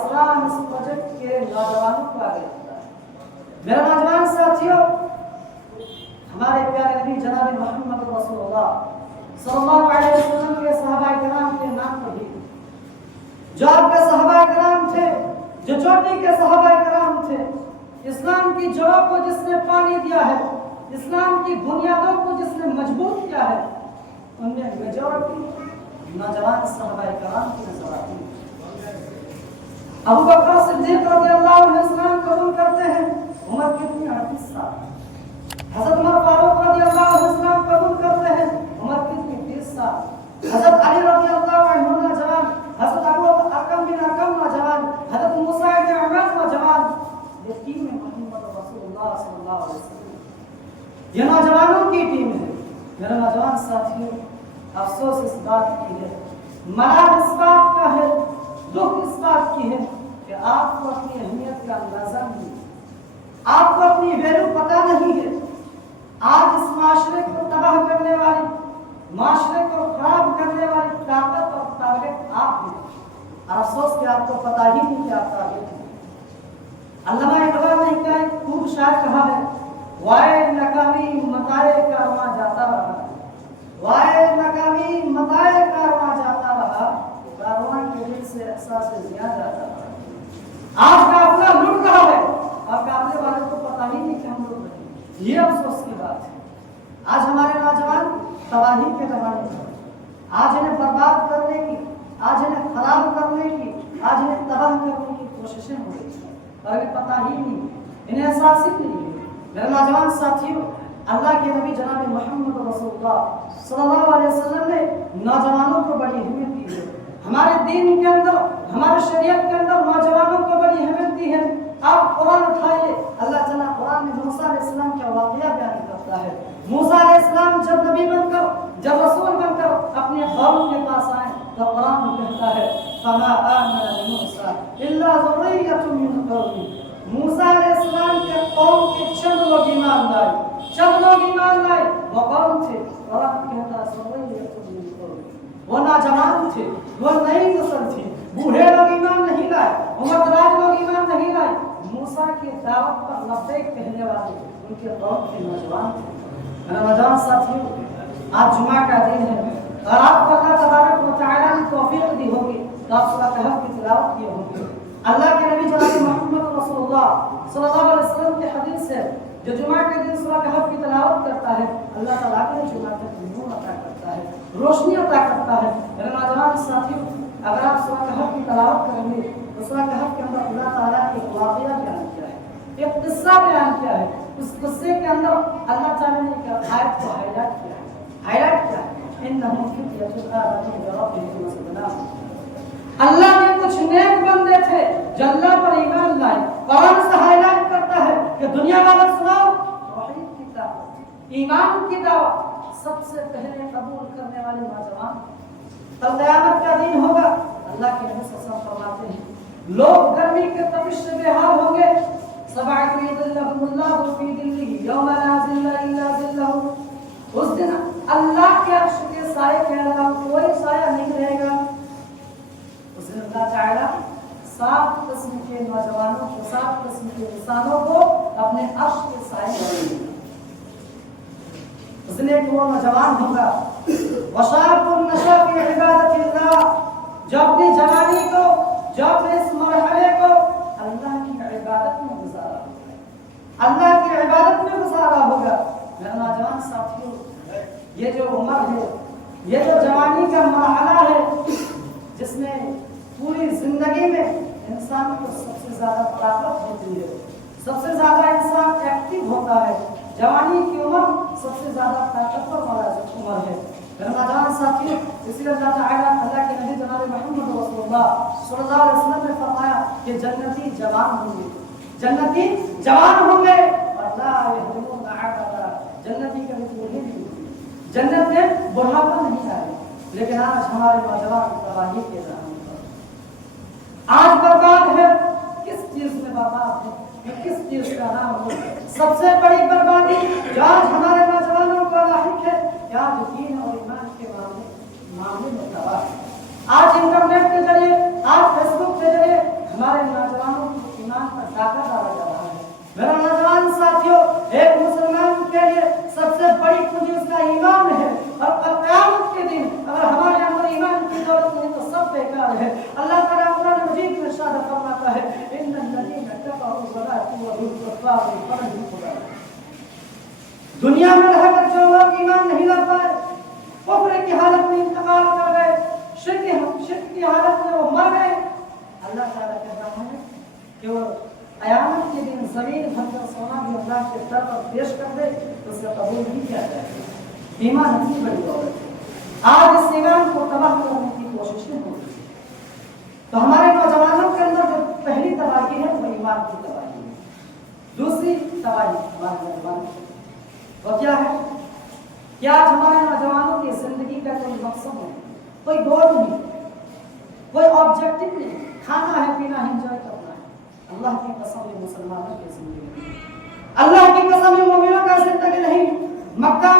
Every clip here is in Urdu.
اسلام اس پروجیکٹ کے نوجوانوں کو آگے رکھتا ہے۔ میرے نوجوان ساتھیوں، ہمارے پیارے نبی جناب محمد رسول اللہ صلی اللہ علیہ وسلم کے صحابہ کرام کے نام پر بھی جو آپ کے صحابہ کرام تھے، جو چوٹی کے صحابہ کرام تھے، اسلام کی جڑوں کو جس نے پانی دیا ہے، اسلام کی بنیادوں کو جس نے مضبوط کیا ہے، ان میں میجورٹی نوجوان صحابہ کرام کی نظر آتی ہے۔ ابو بکر صدیق رضی اللہ عنہ اسلام قبول کرتے ہیں، عمر کتنی 38 سال۔ حضرت عمر فاروق رضی اللہ عنہ اسلام قبول کرتے ہیں، عمر کتنی 30 سال۔ حضرت علی رضی اللہ عنہ نوجوان، حضرت ابو ارقم بن ارقم نوجوان، حضرت موسیٰ بن عمر نوجوان۔ یہ ٹیم ہے محمد رسول اللہ صلی اللہ علیہ وسلم، یہ نوجوانوں کی ٹیم ہے۔ میرے نوجوان ساتھیوں، افسوس اس بات کی ہے، ملال اس بات کا ہے، دکھ اس بات کی ہے کہ آپ کو اپنی اہمیت کا اندازہ نہیں ہے، آپ کو اپنی ویلیو پتہ نہیں ہے۔ آج اس معاشرے کو تباہ کرنے والی، معاشرے کو خراب کرنے والی طاقت اور ٹارگٹ آپ ہیں، اور افسوس کہ آپ کو پتہ ہی نہیں کہ آپ ٹارگٹ ہیں۔ علامہ اقبال نے کیا ایک خوب شعر کہا ہے، وائے ناکامی متائے کارواں جاتا رہا، وائے ناکامی متائے کارواں جاتا رہا، کارواں کے دل سے احساس زیاں جاتا رہا۔ آپ قافلہ لٹ رہا ہے اور قافلے والے کو پتہ ہی نہیں کہ ہم لوگ رہے ہیں۔ یہ افسوس کی بات ہے۔ آج ہمارے نوجوان تباہی کے زمانے میں، آج انہیں برباد کرنے کی، آج انہیں خراب کرنے کی، آج انہیں تباہ کرنے کی کوششیں ہو رہی ہیں، اور انہیں پتہ ہی نہیں، انہیں احساس ہی نہیں ہے۔ میرے نوجوان ساتھیوں، اللہ کے نبی جناب محمد رسول اللہ صلی اللہ علیہ وسلم نے نوجوانوں کو بڑی اہمیت دی ہے۔ ہمارے دین کے اندر، ہمارے شریعت کے اندر نوجوانوں کو بڑی اہمیت دی ہے۔ آپ قرآن اٹھائیے، اللہ تعالیٰ قرآن میں موسیٰ علیہ السلام کا واقعہ بیان کرتا ہے۔ موسیٰ علیہ السلام جب نبی بن کر، جب رسول بن کر اپنے قوم کے پاس آئے تو قرآن میں کہتا ہے فَمَا آمَنَ لِمُوسَىٰ إِلَّا ذُرِّيَّةٌ مِّن قَوْمِهِ۔ موسیٰ علیہ السلام کے قوم کے چند لوگ ایمان لائے، چند لوگ ایمان لائے، وہ قوم تھے۔ قرآن کہتا ہے ذُرِّيَّةٌ مِّن قَوْمِهِ، وہ نوجوان تھے، وہ نئی نسل تھی، بوڑھے لوگ ایمان نہیں لائے، عمر دراز لوگ ایمان نہیں لائے۔ موسیٰ کی دعوت پر لبیک کہنے والے ان کے قوم کے نوجوان تھے۔ میرے نوجوان ساتھیوں، آج جمعہ کا دن ہے اور آپ کو اللہ تبارک و تعالیٰ نے توفیق دی ہوگی تو آپ سورہ کہف کی تلاوت کی ہوگی۔ اللہ کے نبی جناب محمد رسول اللہ صلی اللہ علیہ وسلم کی حدیث ہے، جو جمعہ کے دن سورہ کہف کی تلاوت کرتا ہے اللہ تعالیٰ کے جمعہ کے دن نور عطا کرتا ہے، روشنی عطا کرتا ہے۔ میرے نوجوان ساتھیوں، اگر آپ سورہ کہف کی تلاوت کریں گے تو سورہ کہف کے اندر اللہ تعالیٰ نے ایک واقعہ بیان کیا ہے، ایک قصہ بیان کیا ہے۔ اس قصے کے اندر اللہ تعالیٰ نے ایک آیت کو ہائی لائٹ کیا ہے، ہائی لائٹ کیا ہے، إِنَّهُمْ فِتْيَةٌ آمَنُوا بِرَبِّهِمْ وَزِدْنَاهُمْ۔ اللہ نے کچھ نیک بندے تھے جو اللہ پر ایمان لائے۔ قرآن سے ہائی لائٹ کرتا ہے کہ دنیا والا سناؤ توحید کی دعوت، ایمان کی دعوت سب سے پہلے قبول کرنے والے نوجوان۔ کل قیامت کا دن ہوگا، اللہ کے نبی صلی اللہ علیہ وسلم فرماتے ہیں لوگ گرمی کے تپش سے بے حال ہوں گے۔ سبعۃ یظلهم اللہ فی ظلہ یوم لا ظل الا ظلہ۔ اس دن اللہ کے عرش کے سائے کے علاوہ کوئی سایہ نہیں رہے گا۔ اس دن اللہ تعالیٰ 7 قسم کے نوجوانوں کو، 7 قسم کے انسانوں کو اپنے عرش کے سائے میں رکھے گا۔ اس دن ایک وہ نوجوان ہوگا وشاب نشا فی عبادت اللہ، جو اپنی جوانی کو، جو اپنے اس مرحلے کو اللہ کی عبادت میں گزارا ہوگا، اللہ کی عبادت میں گزارا ہوگا۔ میرے نوجوان ساتھیوں، یہ جو عمر ہے، یہ جو جوانی کا مرحلہ ہے جس میں پوری زندگی میں انسان کو سب سے زیادہ طاقت ہوتی ہے، سب سے زیادہ انسان ایکٹیو ہوتا ہے، جوانی کی عمر سب سے زیادہ طاقتور والا عمر ہے۔ میرے نوجوان ساتھیوں، اسی لیے اللہ تعالیٰ، اللہ کے نبی جناب محمد رسول اللہ صلی اللہ علیہ وسلم نے فرمایا کہ جنتی جوان ہوں گے، جنتی جوان ہوں گے، اللہ یحرمون عبدا، جنتی کبھی بوڑھے نہیں ہوں گے، جنت میں بڑھاپا نہیں آئے۔ لیکن آج ہمارے نوجوان تباہی کے زمانے پر آج برباد ہے۔ کس چیز میں برباد ہے؟ کس چیز کا نام ہے؟ سب سے بڑی بربادی جو آج ہمارے نوجوانوں کو لاحق ہے کہ آج دین اور ایمان کے معاملے میں تباہ ہے۔ آج انٹرنیٹ کے ذریعے، آج فیس بک کے ذریعے ہمارے طاقت ڈالا جا رہا ہے۔ میرا نوجوان ساتھیوں، ایک مسلمان کے لیے سب سے بڑی پونجی اس کا ایمان ہے، اور قیامت کے دن اگر ہمارے اندر ایمان کی دولت نہیں تو سب بیکار ہے۔ اللہ تعالیٰ قرآن مجید میں ارشاد فرماتا ہے ان الذین کفروا وصدوا عن الکفار فلن خدا۔ دنیا میں رہ کر جو لوگ ایمان نہیں لا پائے، کفر کی حالت میں انتقال کر گئے، شرک کی حالت میں وہ مر گئے، اللہ تعالیٰ کہہ رہا ہے کہ وہ قیامت کے دن زمین بھر کر سونا بھی اللہ کے در پر پیش کر دے تو اسے قبول نہیں کیا جائے گا۔ ایمان اتنی بڑی دولت ہے، آج اس ایمان کو تباہ کرنے کی کوششیں ہو رہی ہیں۔ تو ہمارے نوجوانوں کے اندر جو پہلی تباہی ہے وہ ایمان کی تباہی ہے۔ دوسری تباہی ہمارے نوجوانوں کی وہ کیا ہے کہ آج ہمارے نوجوانوں کی زندگی کا کوئی مقصد نہیں، کوئی گول نہیں، کوئی آبجیکٹو نہیں، کھانا ہے پینا ہے انجوائے کرنا ہے۔ اللہ کی قسم یہ مسلمانوں کی زندگی نہیں، اللہ کی قسم یہ مومنوں کا زندگی نہیں۔ مکہ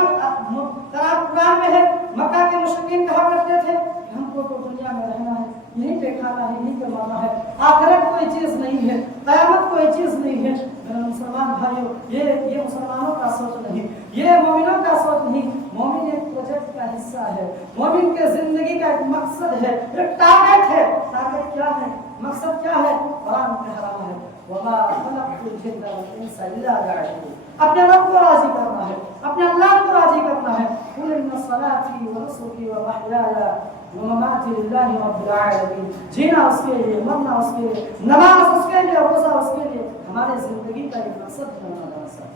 قرآن میں ہے، مکہ کے مشرکین کہا کرتے تھے کہ ہم کو تو دنیا میں رہنا ہے، یہیں پہ کھانا ہے، یہیں پہ مرنا ہے، آخرت کوئی چیز نہیں ہے، قیامت کوئی چیز نہیں ہے۔ میرے مسلمان بھائیوں، یہ مسلمانوں کا سوچ نہیں، یہ مومنوں کا سوچ نہیں۔ مومن ایک پروجیکٹ کا حصہ ہے، مومن کے زندگی کا ایک مقصد ہے، ایک ٹارگیٹ ہے۔ ٹارگیٹ کیا ہے؟ مقصد کیا ہے؟ قرآن کہہ رہا ہے وما خلقت الجن والانس الا ليعبدون، اپنے رب کو راضی کرنا ہے، اپنے اللہ کو راضی کرنا ہے۔ قل ان صلاتي ونسكي ومحياي ومماتي لله رب العالمین، جینا اس کے لیے، مرنا اس کے لیے، نماز اس کے لیے، روزہ اس کے لیے، ہمارے زندگی کا ایک مقصد بنا رہا ہے۔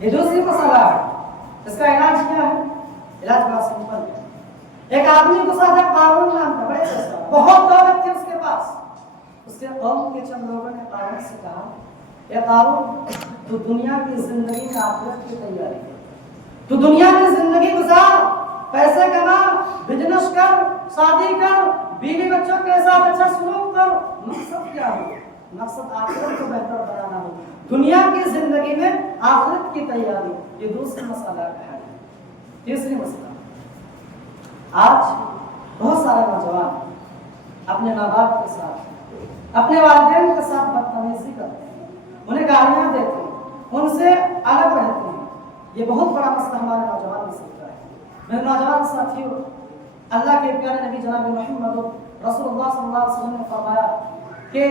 یہ دوسری مسئلہ ہے، اس کا علاج کیا ہے؟ علاج بہت سمپل ہے۔ ایک آدمی کو ساتھ قارون نام تھا، بڑے پیسہ، بہت دولت تھی اس کے پاس۔ اس کے قوم کے چند لوگوں نے قارون سے کہا اے قارون، تو دنیا کی زندگی میں آخرت کی تیاری ہے، تو دنیا میں زندگی گزار، پیسے کما، بزنس کر، شادی کر، بیوی بچوں کے ساتھ اچھا سلوک کر۔ مقصد کیا ہو؟ مقصد آخرت کو بہتر بنانا ہو، دنیا کی زندگی میں آخرت کی تیاری۔ یہ دوسری مسئلہ ہے۔ تیسری مسئلہ، آج بہت سارے نوجوان اپنے ماں باپ کے ساتھ، اپنے والدین کے ساتھ بدتمیزی کرتے ہیں، انہیں گالیاں دیتے ہیں، ان سے الگ رہتے ہیں۔ یہ بہت بڑا مسئلہ ہمارے نوجوان میں سلتا ہے۔ میرے نوجوان ساتھیوں، اللہ کے پیارے نبی جناب محمد رسول اللہ صلی اللہ علیہ وسلم نے فرمایا کہ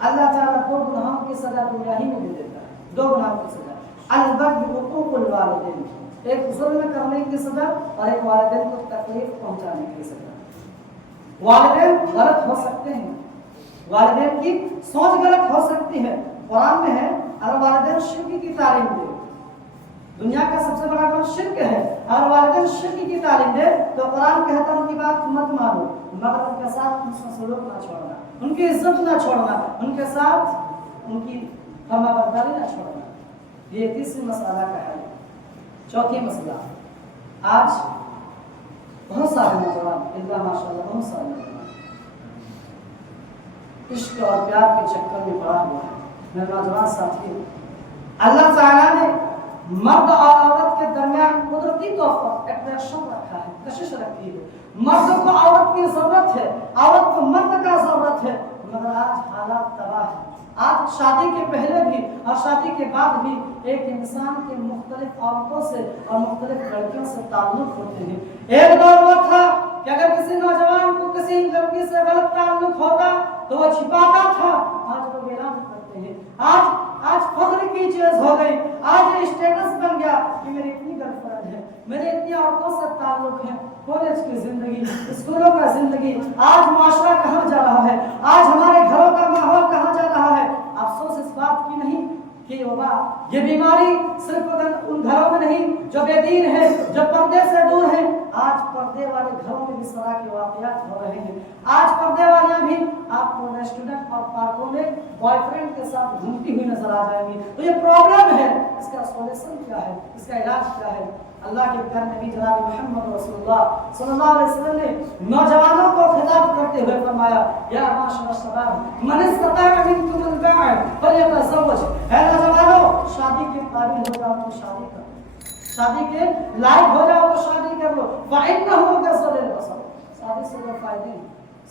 اللہ تعالیٰ دو گناہوں کی سزا دنیا ہی میں دے دیتا ہے، دو گناہوں کی سزا، البغی حقوق الوالدین، ایک ظلم کرنے کی سزا اور ایک والدین کو تکلیف پہنچانے کی سزا۔ والدین غلط ہو سکتے ہیں، والدین کی سوچ غلط ہو سکتی ہے۔ قرآن میں ہے اگر والدین شرک کی تعلیم دے، دنیا کا سب سے بڑا کام شرک ہے، اگر والدین شرک کی تعلیم دے تو قرآن کہتا ہے ان کی بات مت مانو، مگر ان کے ساتھ حسن سلوک نہ چھوڑنا، ان کی عزت نہ چھوڑنا، ان کے ساتھ ان کی فرما برداری نہ چھوڑنا۔ یہ تیسری مسئلہ کا ہے۔ چوتھی مسئلہ، آج بہت سارے نوجوان، اللہ ماشاء اللہ بہت سارے نوجوان عشق اور پیار کے چکر میں پڑا ہوا ہے۔ میرے نوجوان ساتھی، اللہ تعالیٰ نے مرد اور عورت کے درمیان قدرتی طور پر اٹریکشن رکھا ہے، کشش رکھی ہے۔ مرد کو عورت کی ضرورت ہے، عورت کو مرد کا ضرورت ہے، مگر آج حالات تباہ ہیں۔ آج شادی کے پہلے بھی اور شادی کے بعد بھی ایک انسان کے مختلف عورتوں سے اور مختلف لڑکیوں سے تعلق ہوتے ہیں۔ ایک دور وہ تھا کہ اگر کسی نوجوان کو کسی لڑکی سے غلط تعلق ہوتا تو وہ چھپاتا تھا، آج وہ اعلان کرتے ہیں۔ آج فخر کی چیز ہو گئی، آج اسٹیٹس بن گیا کہ میری اتنی گرل فرینڈ ہے، میرے اتنی عورتوں سے تعلق ہے۔ کالج کی زندگی، اسکولوں کا زندگی، آج معاشرہ کہاں جا رہا ہے، آج ہمارے گھروں کا ماحول کہاں جا رہا ہے۔ افسوس اس بات کی نہیں کہ یہ بیماری صرف ان گھروں میں نہیں جو بے دین ہے، جو پردے سے دور ہیں، آج پردے والے گھروں میں بھی اس طرح کے واقعات ہو رہے ہیں۔ آج پردے والیاں بھی آپ کو ریسٹورنٹ اور پارکوں میں بوائے فرینڈ کے ساتھ گھومتی ہوئی نظر آ جائیں گی۔ تو یہ پرابلم ہے، اس کا سولوشن کیا ہے، اس کا علاج کیا ہے؟ اللہ کے پیارے نبی جناب محمد رسول اللہ صلی اللہ علیہ وسلم نے نوجوانوں کو خطاب کرتے ہوئے فرمایا یا معاشر الشباب من استطاع منکم الباء فلیتزوج، اے نوجوانوں شادی کے قابل ہو جاؤ تو شادی کرو، شادی کے لائق ہو جاؤ تو شادی کر لو، فإنه كسل البصر، شادی سے جو فائدے ہیں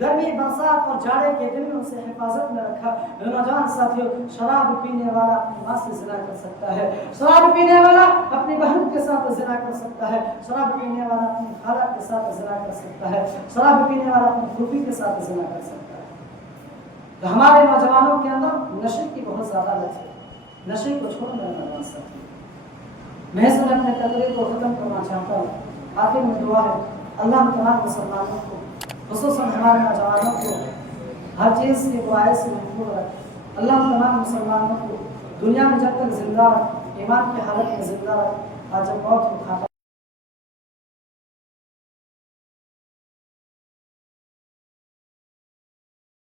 گرمی برسات اور جاڑے کے دن میں اسے حفاظت میں رکھا۔ نوجوان ساتھیوں، شراب پینے والا اپنی ماں سے زنا کر سکتا ہے، شراب پینے والا اپنی بہن کے ساتھ زنا کر سکتا ہے، شراب پینے والا اپنی خالہ کے ساتھ زنا کر سکتا ہے، شراب پینے والا اپنی پھوپھی کے ساتھ زنا کر سکتا ہے۔ تو ہمارے نوجوانوں کے اندر نشے کی بہت زیادہ لت ہے، نشے کو چھوڑنا نوجوان ساتھی۔ میں سے اپنے تقریر کو ختم کرنا چاہتا ہوں۔ آخر میں دعا ہے، اللہ تمام مسلمانوں کو، خصوصاً ہمارے نوجوانوں کو ہر چیز کی برائیوں سے محفوظ رکھے۔ اللہ تمام مسلمانوں کو دنیا میں جب تک زندہ رکھ، ایمان کی حالت میں زندہ رکھ، اور جب موت کو کھاتا